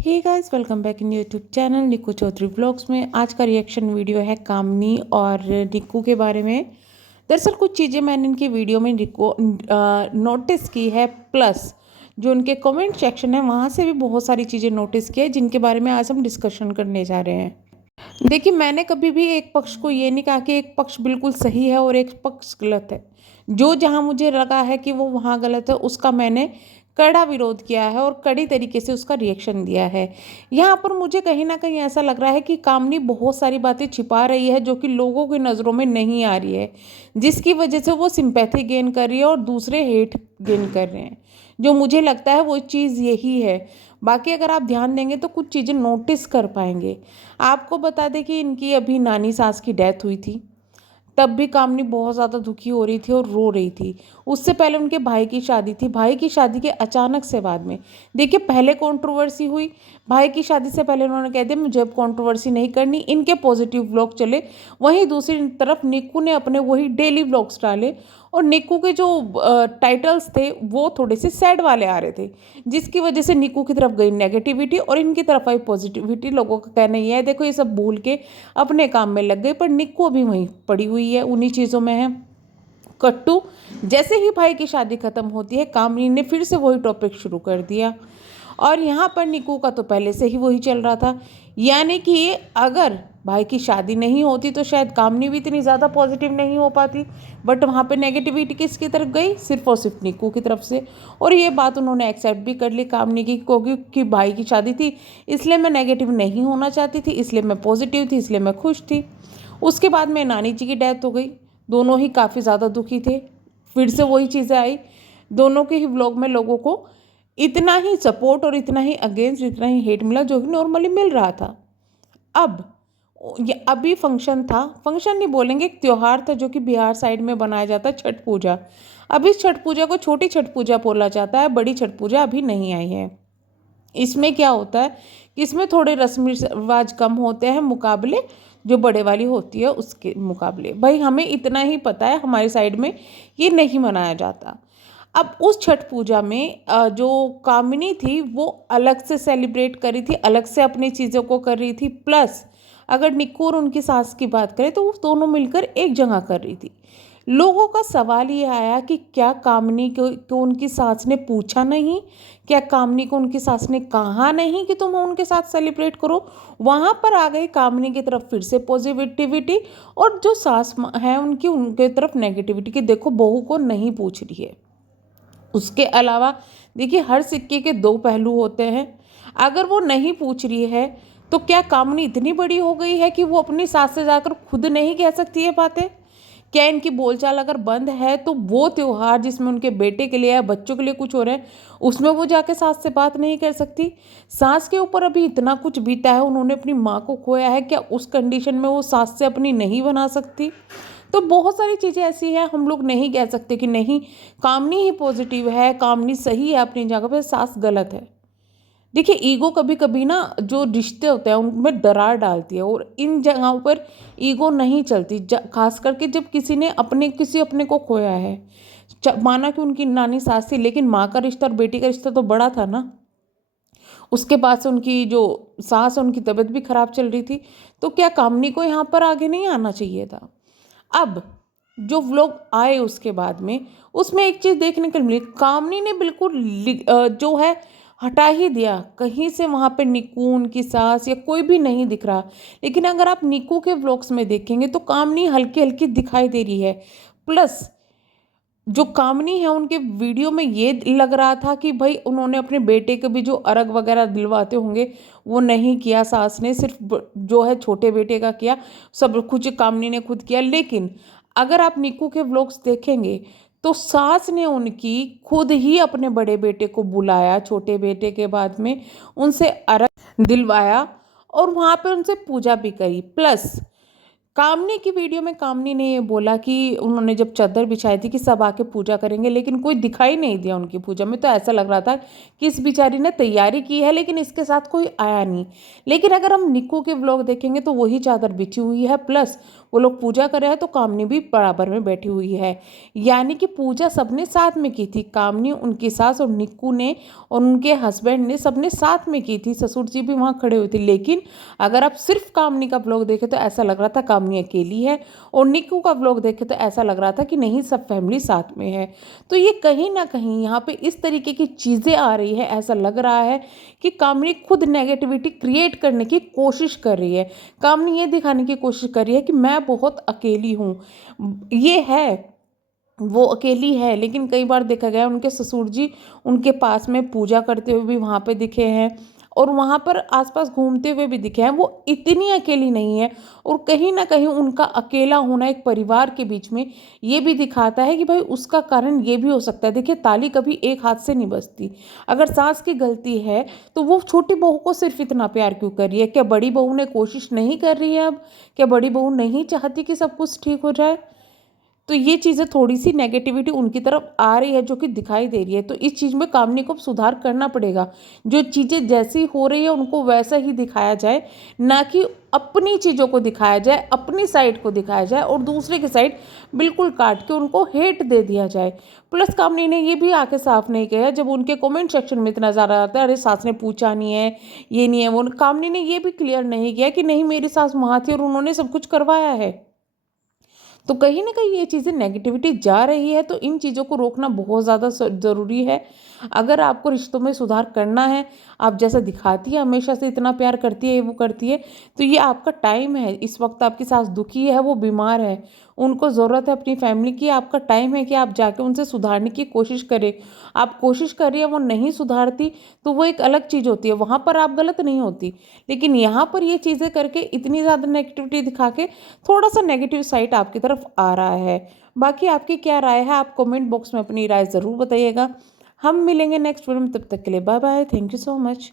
Hey guys, welcome back in YouTube channel Nikku Chaudhary blogs में। आज का रिएक्शन वीडियो है कामनी और निक्कू के बारे में। दरअसल कुछ चीज़ें मैंने इनकी वीडियो में नोटिस की है, प्लस जो उनके कमेंट सेक्शन है वहाँ से भी बहुत सारी चीज़ें नोटिस की है जिनके बारे में आज हम डिस्कशन करने जा रहे हैं। देखिए, मैंने कभी भी एक पक्ष को ये नहीं कहा कि एक पक्ष बिल्कुल सही है और एक पक्ष गलत है। जो जहाँ मुझे लगा है कि वो वहाँ गलत है, उसका मैंने कड़ा विरोध किया है और कड़ी तरीके से उसका रिएक्शन दिया है। यहाँ पर मुझे कहीं ना कहीं ऐसा लग रहा है कि कामनी बहुत सारी बातें छिपा रही है जो कि लोगों की नज़रों में नहीं आ रही है, जिसकी वजह से वो सिंपैथी गेन कर रही है और दूसरे हेट गेन कर रहे हैं। जो मुझे लगता है वो चीज़ यही है। बाकी अगर आप ध्यान देंगे तो कुछ चीज़ें नोटिस कर पाएंगे। आपको बता दें कि इनकी अभी नानी सास की डेथ हुई थी, तब भी कामनी बहुत ज़्यादा दुखी हो रही थी और रो रही थी। उससे पहले उनके भाई की शादी थी। भाई की शादी के अचानक से बाद में देखिए, पहले कंट्रोवर्सी हुई। भाई की शादी से पहले उन्होंने कह दिया मुझे अब कंट्रोवर्सी नहीं करनी, इनके पॉजिटिव व्लॉग चले। वहीं दूसरी तरफ निक्कू ने अपने वही डेली व्लॉग्स डाले और निक्कू के जो टाइटल्स थे वो थोड़े से सैड वाले आ रहे थे, जिसकी वजह से निक्कू की तरफ गई नेगेटिविटी और इनकी तरफ आई पॉजिटिविटी। लोगों का कहना यह है देखो ये सब भूल के अपने काम में लग गई, पर निक्कू अभी वहीं पड़ी हुई है, उन्हीं चीज़ों में है। कट्टू, जैसे ही भाई की शादी खत्म होती है कामनी ने फिर से वही टॉपिक शुरू कर दिया और यहाँ पर निक्कू का तो पहले से ही वही चल रहा था। यानी कि अगर भाई की शादी नहीं होती तो शायद कामनी भी इतनी ज़्यादा पॉजिटिव नहीं हो पाती, बट वहाँ पे नेगेटिविटी किसकी तरफ गई? सिर्फ और सिर्फ निक्कू की तरफ से। और ये बात उन्होंने एक्सेप्ट भी कर ली कामनी की, क्योंकि कि भाई की शादी थी इसलिए मैं नेगेटिव नहीं होना चाहती थी, इसलिए मैं पॉजिटिव थी, इसलिए मैं खुश थी। उसके बाद में नानी जी की डेथ हो गई, दोनों ही काफ़ी ज़्यादा दुखी थे। फिर से वही चीज़ें आई। दोनों के ही व्लॉग में लोगों को इतना ही सपोर्ट और इतना ही अगेंस्ट, इतना ही हेट मिला जो कि नॉर्मली मिल रहा था। अब ये अभी फंक्शन था, फंक्शन नहीं बोलेंगे, एक त्यौहार था जो कि बिहार साइड में बनाया जाता है, छठ पूजा। अभी छठ पूजा को छोटी छठ पूजा बोला जाता है, बड़ी छठ पूजा अभी नहीं आई है। इसमें क्या होता है कि इसमें थोड़े रस्म रिवाज कम होते हैं मुकाबले जो बड़े वाली होती है उसके मुकाबले। भाई हमें इतना ही पता है, हमारी साइड में ये नहीं मनाया जाता। अब उस छठ पूजा में जो कामिनी थी वो अलग से सेलिब्रेट कर रही थी, अलग से अपनी चीज़ों को कर रही थी। प्लस अगर निक्कू और उनकी सास की बात करें तो वो दोनों मिलकर एक जगह कर रही थी। लोगों का सवाल ये आया कि क्या कामनी को उनकी सास ने पूछा नहीं, क्या कामनी को उनकी सास ने कहा नहीं कि तुम उनके साथ सेलिब्रेट करो? वहाँ पर आ गई कामनी की तरफ फिर से पॉजिटिविटी और जो सास है उनकी उनके तरफ नेगेटिविटी कि देखो बहू को नहीं पूछ रही है। उसके अलावा देखिए, हर सिक्के के दो पहलू होते हैं। अगर वो नहीं पूछ रही है तो क्या कामनी इतनी बड़ी हो गई है कि वो अपनी सास से जाकर खुद नहीं कह सकती है बातें? क्या इनकी बोलचाल अगर बंद है तो वो त्योहार जिसमें उनके बेटे के लिए या बच्चों के लिए कुछ हो रहा है उसमें वो जाके सास से बात नहीं कर सकती? सास के ऊपर अभी इतना कुछ बीता है, उन्होंने अपनी माँ को खोया है, क्या उस कंडीशन में वो सास से अपनी नहीं बना सकती? तो बहुत सारी चीज़ें ऐसी हैं, हम लोग नहीं कह सकते कि नहीं कामनी ही पॉजिटिव है, कामनी सही है अपनी जगह पे, सास गलत है। देखिए, ईगो कभी कभी ना जो रिश्ते होते हैं उनमें दरार डालती है और इन जगहों पर ईगो नहीं चलती, खास करके जब किसी ने किसी अपने को खोया है। माना कि उनकी नानी सास थी, लेकिन माँ का रिश्ता और बेटी का रिश्ता तो बड़ा था ना। उसके बाद से उनकी जो सास है उनकी तबीयत भी खराब चल रही थी, तो क्या कामनी को यहाँ पर आगे नहीं आना चाहिए था? अब जो व्लॉग आए उसके बाद में उसमें एक चीज़ देखने को मिली, कामनी ने बिल्कुल जो है हटा ही दिया। कहीं से वहाँ पे निक्कू, उनकी सास या कोई भी नहीं दिख रहा। लेकिन अगर आप निक्कू के व्लॉग्स में देखेंगे तो कामनी हल्की हल्की दिखाई दे रही है। प्लस जो कामनी है उनके वीडियो में ये लग रहा था कि भाई उन्होंने अपने बेटे के भी जो अर्घ वगैरह दिलवाते होंगे वो नहीं किया, सास ने सिर्फ जो है छोटे बेटे का किया, सब कुछ कामनी ने खुद किया। लेकिन अगर आप निक्कू के व्लॉग्स देखेंगे तो सास ने उनकी खुद ही अपने बड़े बेटे को बुलाया, छोटे बेटे के बाद में उनसे अर्घ दिलवाया और वहाँ पे उनसे पूजा भी करी। प्लस कामनी की वीडियो में कामनी ने ये बोला कि उन्होंने जब चादर बिछाई थी कि सब आके पूजा करेंगे, लेकिन कोई दिखाई नहीं दिया उनकी पूजा में। तो ऐसा लग रहा था कि इस बेचारी ने तैयारी की है लेकिन इसके साथ कोई आया नहीं। लेकिन अगर हम निक्कू के व्लॉग देखेंगे तो वही चादर बिछी हुई है, प्लस वो लोग पूजा कर रहे हैं तो कामनी भी बराबर में बैठी हुई है। यानी कि पूजा सबने साथ में की थी, कामनी, उनकी सास और निक्कू ने और उनके हस्बैंड ने सबने साथ में की थी। ससुर जी भी वहाँ खड़े हुए थे। लेकिन अगर आप सिर्फ कामनी का ब्लॉग देखें तो ऐसा लग रहा था कामनी अकेली है, और निक्कू का ब्लॉग देखें तो ऐसा लग रहा था कि नहीं, सब फैमिली साथ में है। तो ये कहीं ना कहीं यहाँ पे इस तरीके की चीज़ें आ रही है, ऐसा लग रहा है कि कामनी खुद नेगेटिविटी क्रिएट करने की कोशिश कर रही है। कामनी ये दिखाने की कोशिश कर रही है कि मैं बहुत अकेली हूँ। ये है, वो अकेली है, लेकिन कई बार देखा गया उनके ससुर जी उनके पास में पूजा करते हुए भी वहाँ पे दिखे हैं, और वहाँ पर आसपास घूमते हुए भी दिखे हैं। वो इतनी अकेली नहीं है, और कहीं ना कहीं उनका अकेला होना एक परिवार के बीच में ये भी दिखाता है कि भाई उसका कारण ये भी हो सकता है। देखिए, ताली कभी एक हाथ से नहीं बजती। अगर सास की गलती है तो वो छोटी बहू को सिर्फ इतना प्यार क्यों कर रही है? क्या बड़ी बहू ने कोशिश नहीं कर रही है अब? क्या बड़ी बहू नहीं चाहती कि सब कुछ ठीक हो जाए? तो ये चीज़ें, थोड़ी सी नेगेटिविटी उनकी तरफ आ रही है जो कि दिखाई दे रही है। तो इस चीज़ में कामनी को सुधार करना पड़ेगा। जो चीज़ें जैसी हो रही है उनको वैसा ही दिखाया जाए, ना कि अपनी चीज़ों को दिखाया जाए, अपनी साइड को दिखाया जाए और दूसरे की साइड बिल्कुल काट के उनको हेट दे दिया जाए। प्लस कामनी ने ये भी आके साफ नहीं किया, जब उनके कमेंट सेक्शन में इतना ज़्यादा आता है, अरे सास ने पूछा नहीं है, ये नहीं है वो, कामनी ने ये भी क्लियर नहीं किया कि नहीं, मेरी सास वहाँ थी और उन्होंने सब कुछ करवाया है। तो कहीं न कहीं ये चीज़ें नेगेटिविटी जा रही है, तो इन चीज़ों को रोकना बहुत ज़्यादा ज़रूरी है। अगर आपको रिश्तों में सुधार करना है, आप जैसा दिखाती है हमेशा से इतना प्यार करती है, वो करती है, तो ये आपका टाइम है। इस वक़्त आपकी सास दुखी है, वो बीमार है, उनको ज़रूरत है अपनी फैमिली की, आपका टाइम है कि आप जाके उनसे सुधारने की कोशिश करें। आप कोशिश कर रही हैं, वो नहीं सुधारती, तो वो एक अलग चीज़ होती है, वहाँ पर आप गलत नहीं होती। लेकिन यहाँ पर ये चीज़ें करके इतनी ज़्यादा नेगेटिविटी दिखा के थोड़ा-सा नेगेटिव साइड आपकी तरफ आ रहा है। बाकी आपकी क्या राय है? आप कमेंट बॉक्स में अपनी राय ज़रूर बताइएगा। हम मिलेंगे नेक्स्ट वीडियो में, तब तक के लिए bye bye. Thank you so much.